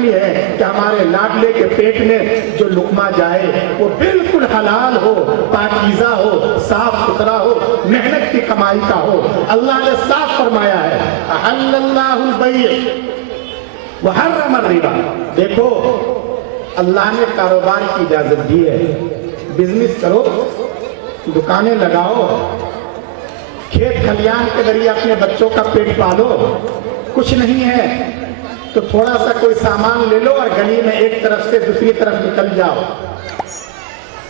کرنی ہے کہ ہمارے لاڈلے کے پیٹ میں جو لقمہ جائے وہ بالکل حلال ہو، پاکیزہ ہو، صاف ستھرا ہو، محنت کی کمائی کا ہو۔ اللہ نے صاف فرمایا ہے احل اللہ البیع وحرم الربا۔ دیکھو اللہ نے کاروبار کی اجازت دی ہے، بزنس کرو، دکانیں لگاؤ، کھیت کھلیان کے ذریعے اپنے بچوں کا پیٹ پالو۔ کچھ نہیں ہے تو تھوڑا سا کوئی سامان لے لو اور گلی میں ایک طرف سے دوسری طرف نکل جاؤ،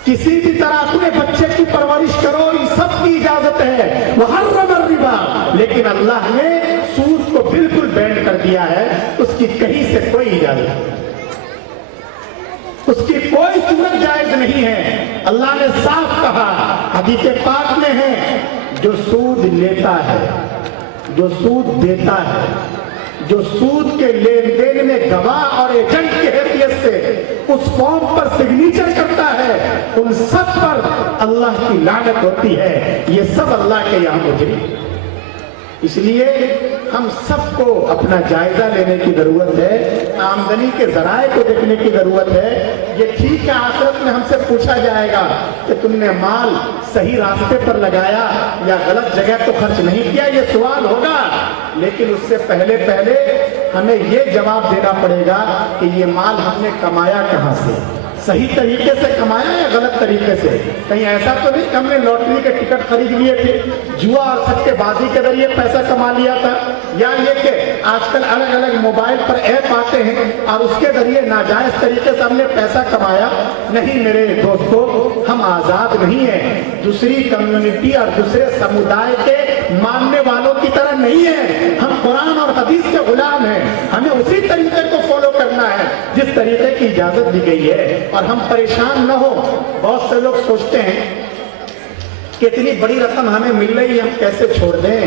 کسی بھی طرح اپنے بچے کی پرورش کرو، ان سب کی اجازت ہے۔ وحرم الربا، لیکن اللہ نے سود کو بالکل بین کر دیا ہے، اس کی کہیں سے کوئی اجازت نہیں، اس کی کوئی صورت جائز نہیں ہے۔ اللہ نے صاف کہا، حدیث پاک میں ہے جو سود لیتا ہے، جو سود دیتا ہے، جو سود کے لین دین میں گواہ اور ایجنٹ کی حیثیت سے اس فارم پر سگنیچر کرتا ہے، ان سب پر اللہ کی لعنت ہوتی ہے۔ یہ سب اللہ کے یہاں مجرم۔ اس لیے ہم سب کو اپنا جائزہ لینے کی ضرورت ہے، آمدنی کے ذرائع کو دیکھنے کی ضرورت ہے۔ یہ ٹھیک ہے آخرت میں ہم سے پوچھا جائے گا کہ تم نے مال صحیح راستے پر لگایا یا غلط جگہ تو خرچ نہیں کیا، یہ سوال ہوگا، لیکن اس سے پہلے ہمیں یہ جواب دینا پڑے گا کہ یہ مال ہم نے کمایا کہاں سے، صحیح طریقے سے کمایا یا غلط طریقے سے۔ کہیں ایسا تو نہیں کہ ہم نے لاٹری کے ٹکٹ خرید لیے تھے، جوا اور سٹے بازی کے ذریعے پیسہ کما لیا تھا، یا یہ کہ آج کل الگ الگ موبائل پر ایپ آتے ہیں اور اس کے ذریعے ناجائز طریقے سے ہم نے پیسہ کمایا۔ نہیں میرے دوستو، ہم آزاد نہیں ہیں، دوسری کمیونٹی اور دوسرے سمودائے کے ماننے والوں کی طرح نہیں ہیں، ہم قرآن اور حدیث کے غلام ہیں، ہمیں اسی طریقے کو فالو کرنا ہے جس طریقے کی اجازت دی گئی ہے، اور ہم پریشان نہ ہو۔ بہت سے لوگ سوچتے ہیں کہ اتنی بڑی رقم ہمیں مل رہی ہے، ہم کیسے چھوڑ دیں،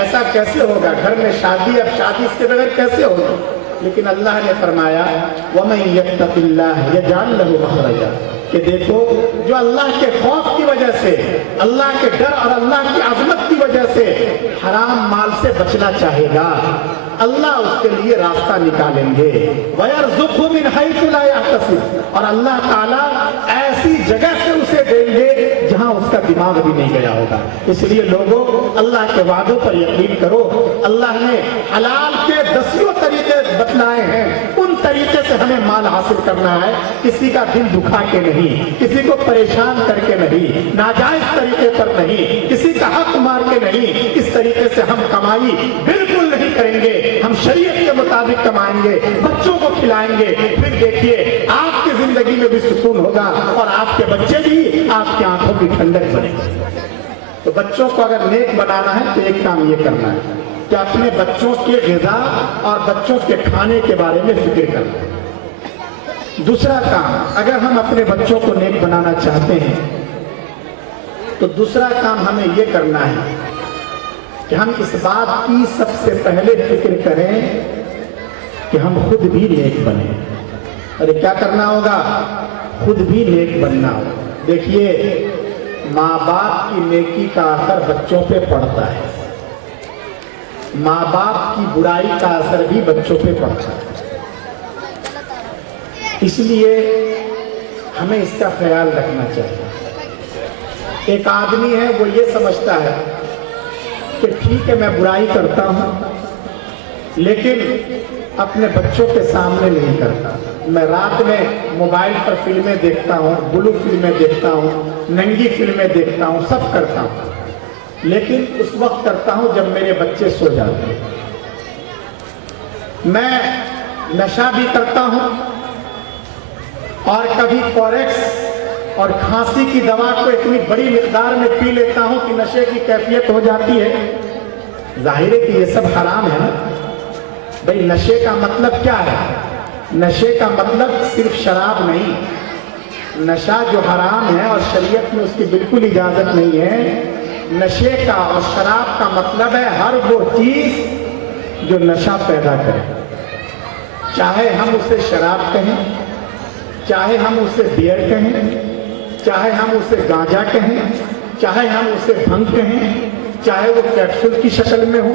ایسا کیسے ہوگا، گھر میں شادی، اب شادی اس کے بغیر کیسے ہوگی؟ لیکن اللہ نے فرمایا وَمَن يَتَّقِ اللَّهَ يَجْعَل لَّهُ مَخْرَجًا، کہ دیکھو جو اللہ کے خوف کی وجہ سے، اللہ کے ڈر اور اللہ کی عظمت کی وجہ سے حرام مال سے بچنا چاہے گا، اللہ اس کے لیے راستہ نکالیں گے۔ وَيَرْزُقْهُ مِنْ حَيْثُ لَا يَحْتَسِبُ، اور اللہ تعالیٰ ایسی جگہ سے اسے دیں گے جہاں اس کا دماغ بھی نہیں گیا ہوگا۔ اس لیے لوگوں اللہ کے وعدوں پر یقین کرو۔ اللہ نے حلال کے دسیوں طریقے بتلائے ہیں، ان طریقے سے ہمیں مال حاصل کرنا ہے، کسی کا دل دکھا کے نہیں، کسی کو پریشان کر کے نہیں، ناجائز طریقے پر نہیں، کسی کا حق مار کے نہیں۔ اس طریقے سے ہم کمائی بالکل نہیں کریں گے، ہم شریعت کے مطابق کمائیں گے، بچوں کو کھلائیں گے، پھر دیکھیے آپ کی زندگی میں بھی سکون ہوگا اور آپ کے بچے بھی آپ کی آنکھوں کی ٹھنڈک بنے گی۔ تو بچوں کو اگر نیک بنانا ہے تو ایک کام یہ کرنا ہے کہ اپنے بچوں کے غذا اور بچوں کے کھانے کے بارے میں فکر کرنا ہے۔ دوسرا کام، اگر ہم اپنے بچوں کو نیک بنانا چاہتے ہیں تو دوسرا کام ہمیں یہ کرنا ہے کہ ہم اس بات کی سب سے پہلے فکر کریں کہ ہم خود بھی نیک بنیں۔ اور کیا کرنا ہوگا؟ خود بھی نیک بننا ہوگا۔ دیکھیے ماں باپ کی نیکی کا اثر بچوں پہ پڑتا ہے، ماں باپ کی برائی کا اثر بھی بچوں پہ پڑتا ہے۔ اس لیے ہمیں اس کا خیال رکھنا چاہیے۔ ایک آدمی ہے وہ یہ سمجھتا ہے کہ ٹھیک ہے میں برائی کرتا ہوں لیکن اپنے بچوں کے سامنے نہیں کرتا، میں رات میں موبائل پر فلمیں دیکھتا ہوں، بلو فلمیں دیکھتا ہوں، ننگی فلمیں دیکھتا ہوں، سب کرتا ہوں، لیکن اس وقت کرتا ہوں جب میرے بچے سو جاتے ہیں۔ میں نشہ بھی کرتا ہوں اور کبھی کوریکس اور کھانسی کی دوا کو اتنی بڑی مقدار میں پی لیتا ہوں کہ نشے کی کیفیت ہو جاتی ہے۔ ظاہر ہے کہ یہ سب حرام ہے نا بھئی۔ نشے کا مطلب کیا ہے؟ نشے کا مطلب صرف شراب نہیں، نشہ جو حرام ہے اور شریعت میں اس کی بالکل اجازت نہیں ہے، نشے کا اور شراب کا مطلب ہے ہر وہ چیز جو نشہ پیدا کرے، چاہے ہم اسے شراب کہیں، چاہے ہم اسے بیئر کہیں، چاہے ہم اسے گانجا کہیں، چاہے ہم اسے بھنگ کہیں، चाहे वो कैप्सूल की शक्ल में हो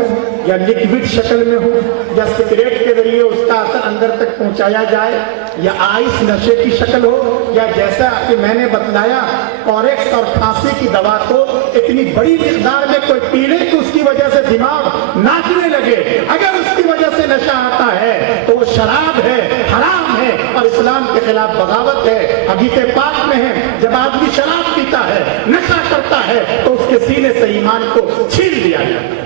या लिक्विड शक्ल में हो या सिगरेट के जरिए उसका असर अंदर तक पहुंचाया जाए या आइस नशे की शक्ल हो या जैसा कि मैंने बतलाया कॉरेक्स और खांसी की दवा को इतनी बड़ी मिकदार में कोई पी ले कि उसकी वजह से दिमाग नाचने लगे, अगर उसकी वजह से नशा आता है तो वो शराब है, हराम है और इस्लाम के खिलाफ बगावत है। हदीस पाक में है जब आदमी शराब पीता है, नशा करता है तो उसके सीने से ईमान को छीन लिया जाता है।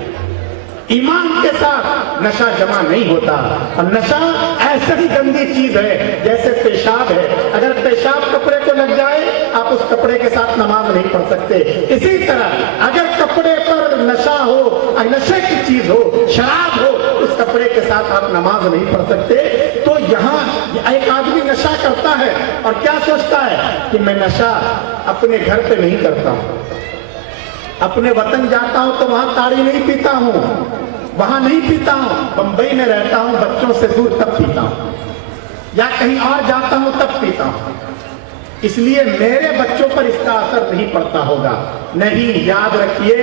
ईमान के साथ नशा जमा नहीं होता और नशा ऐसा ही गंदी चीज है जैसे पेशाब है। अगर पेशाब कपड़े को लग जाए आप उस कपड़े के साथ नमाज नहीं पढ़ सकते। इसी तरह अगर कपड़े पर नशा हो, नशे की चीज हो, शराब हो, उस कपड़े के साथ आप नमाज नहीं पढ़ सकते। तो यहाँ एक आदमी नशा करता है और क्या सोचता है कि मैं नशा अपने घर पे नहीं करता हूँ, अपने वतन जाता हूं तो वहां ताड़ी नहीं पीता हूं, वहां नहीं पीता हूं, बंबई में रहता हूं बच्चों से दूर तब पीता हूं या कहीं और जाता हूं तब पीता हूं, इसलिए मेरे बच्चों पर इसका असर नहीं पड़ता होगा। नहीं, याद रखिए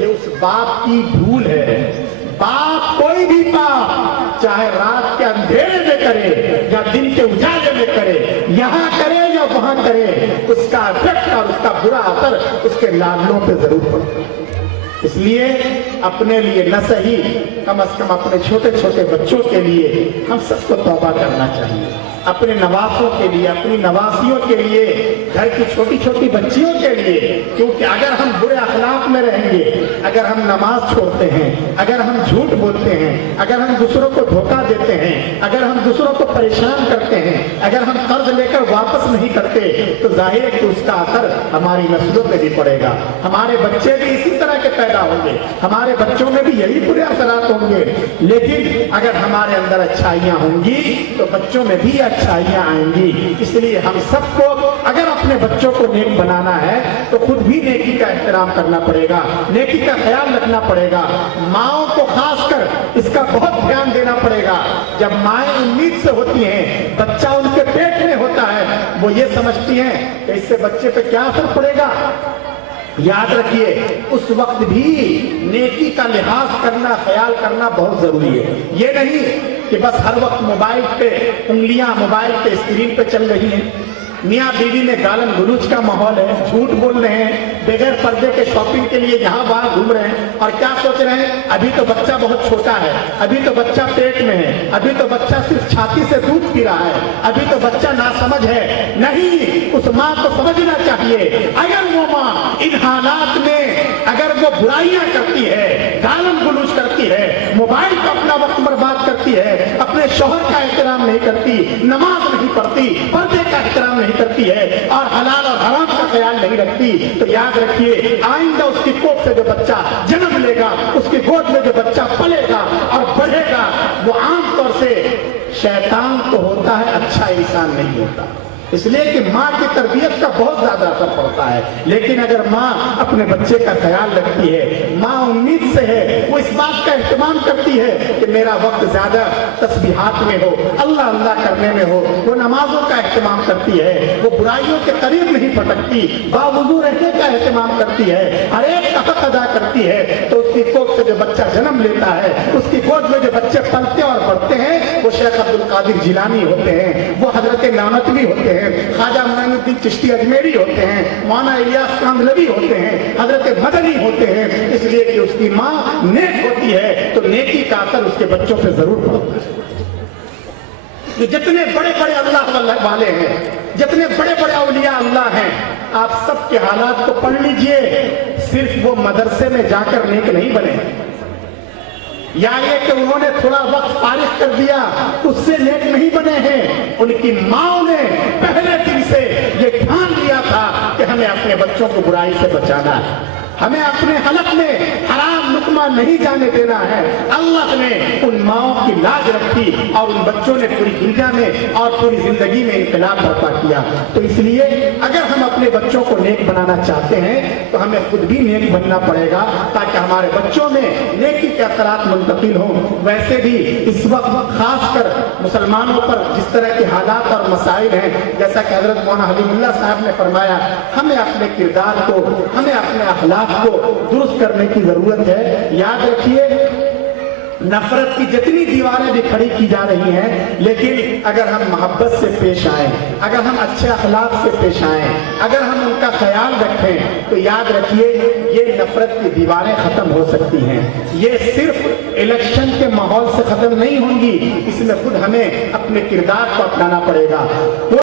ये उस बाप की भूल है। बाप कोई भी बाप चाहे रात के अंधेरे में करे या दिन के उजाले में करे, यहां करे या वहां करे, उसका इफेक्ट और उसका बुरा असर उसके लाडलों पे जरूर पड़ता है। इसलिए अपने लिए न सही कम से कम अपने छोटे छोटे बच्चों के लिए हम सबको तौबा करना चाहिए, अपने नवासों के लिए, अपनी नवासियों के लिए, घर की छोटी छोटी बच्चियों के लिए। क्योंकि अगर हम बुरे अखलाक में रहेंगे, अगर हम नमाज छोड़ते हैं, अगर हम झूठ बोलते हैं, अगर हम दूसरों को धोखा देते हैं, अगर हम दूसरों को परेशान करते हैं, अगर हम कर्ज लेकर वापस नहीं करते, तो जाहिर है कि उसका असर हमारी नस्लों पे भी पड़ेगा। हमारे बच्चे भी इसी तरह के पैदा होंगे, हमारे बच्चों में भी यही बुरे असरात होंगे। लेकिन अगर हमारे अंदर अच्छाइयां होंगी तो बच्चों में भी अच्छाइयां आएंगी। इसलिए हम सबको अगर अपने बच्चों को नेक बनाना है तो खुद भी नेकी का एहतराम करना पड़ेगा, नेकी का ख्याल रखना पड़ेगा। माओं को खासकर इसका बहुत ध्यान देना पड़ेगा। जब माएं उम्मीद से होती हैं, बच्चा उनके पेट में होता है, वो ये समझती हैं कि इससे बच्चे पे क्या असर पड़ेगा। याद रखिए उस वक्त भी नेकी का लिहाज करना, ख्याल करना बहुत जरूरी है। ये नहीं कि बस हर वक्त मोबाइल पे उंगलियां मोबाइल पे स्क्रीन पे चल रही हैं, मियाँ बीवी में गालन गुलूच का माहौल है, झूठ बोल रहे हैं, बगैर पर्दे के शॉपिंग के लिए यहाँ वहां घूम रहे हैं और क्या सोच रहे हैं अभी तो बच्चा बहुत छोटा है, अभी तो बच्चा पेट में है, अभी तो बच्चा सिर्फ छाती से दूध पी रहा है, अभी तो बच्चा नासमझ है। नहीं, उस माँ को समझना चाहिए अगर वो माँ इन हालात में अगर वो बुराइयां करती है, गालन गुलूच करती है, मोबाइल पर अपना वक्त बर्बाद करती है, अपने शौहर का एहतराम नहीं करती, नमाज नहीं पढ़ती, पर्दे का एहतराम नहीं करती है और हलाल और हराम का ख्याल नहीं रखती, तो याद रखिए आइंदा उसकी कोख से जो बच्चा जन्म लेगा, उसकी गोद में जो बच्चा पलेगा और बढ़ेगा, वो आमतौर से शैतान तो होता है, अच्छा इंसान नहीं होता। इसलिए कि माँ की तरबियत का बहुत ज्यादा असर पड़ता है। लेकिन अगर माँ अपने बच्चे का ख्याल रखती है, माँ उम्मीद से है, वो इस बात का एहतमाम करती है कि मेरा वक्त ज्यादा तस्बीहात में हो, अल्लाह अल्लाह करने में हो, वो नमाजों का एहतमाम करती है, वो बुराइयों के करीब नहीं फटकती, बावजूद रहने का एहतमाम करती है, हर एक का हक अदा करती है, तो उसकी कोख से जो बच्चा जन्म लेता है, उसकी गोद में जो बच्चे पलते और बढ़ते हैं, वो शेख अब्दुल कादिर जिलानी होते हैं, वो हजरत नानतवी होते हैं, ख्वाजा मोइनुद्दीन चिश्ती अजमेरी होते हैं, मौलाना इलियास कांदलवी होते हैं, हजरत मदनी होते हैं। इसलिए कि उसकी माँ नेक होती है तो नेकी का असर उसके बच्चों पे जरूर पड़ता है। कि जितने बड़े बड़े अल्लाह वाले हैं, जितने बड़े बड़े औलिया अल्लाह हैं, आप सबके हालात को पढ़ लीजिए। सिर्फ वो मदरसे में जाकर नेक नहीं बने, या ये कि उन्होंने थोड़ा वक्त फारिग कर दिया उससे नेक नहीं बने हैं। उनकी माओ ने पहले दिन से ये ठान लिया था कि हमें अपने बच्चों को बुराई से बचाना है, हमें अपने हलक में हराम लकमा नहीं जाने देना है। अल्लाह ने उन माओं की लाज रखी और उन बच्चों ने पूरी दुनिया में और पूरी जिंदगी में इनकलाब बर्पा किया। तो इसलिए अगर हम अपने बच्चों को नेक बनाना चाहते हैं तो हमें खुद भी नेक बनना पड़ेगा, ताकि हमारे बच्चों में नेकी के असरात मुंतकिल हों। वैसे भी इस वक्त खासकर मुसलमानों पर जिस तरह के हालात और मसाइल हैं, जैसा कि हजरत मौलाना हलीमुल्लाह साहब ने फरमाया, हमें अपने किरदार को, हमें अपने अखलाक को दुरुस्त करने की जरूरत है। याद रखिए, नफरत की जितनी दीवारें भी खड़ी की जा रही हैं, लेकिन अगर हम मोहब्बत से पेश आए, अगर हम अच्छे अखलाक से पेश आए, अगर हम उनका ख्याल रखें, तो याद रखिए ये नफरत की दीवारें खत्म हो सकती हैं। ये सिर्फ इलेक्शन के माहौल से खत्म नहीं होंगी, इसमें खुद हमें अपने किरदार को अपनाना पड़ेगा।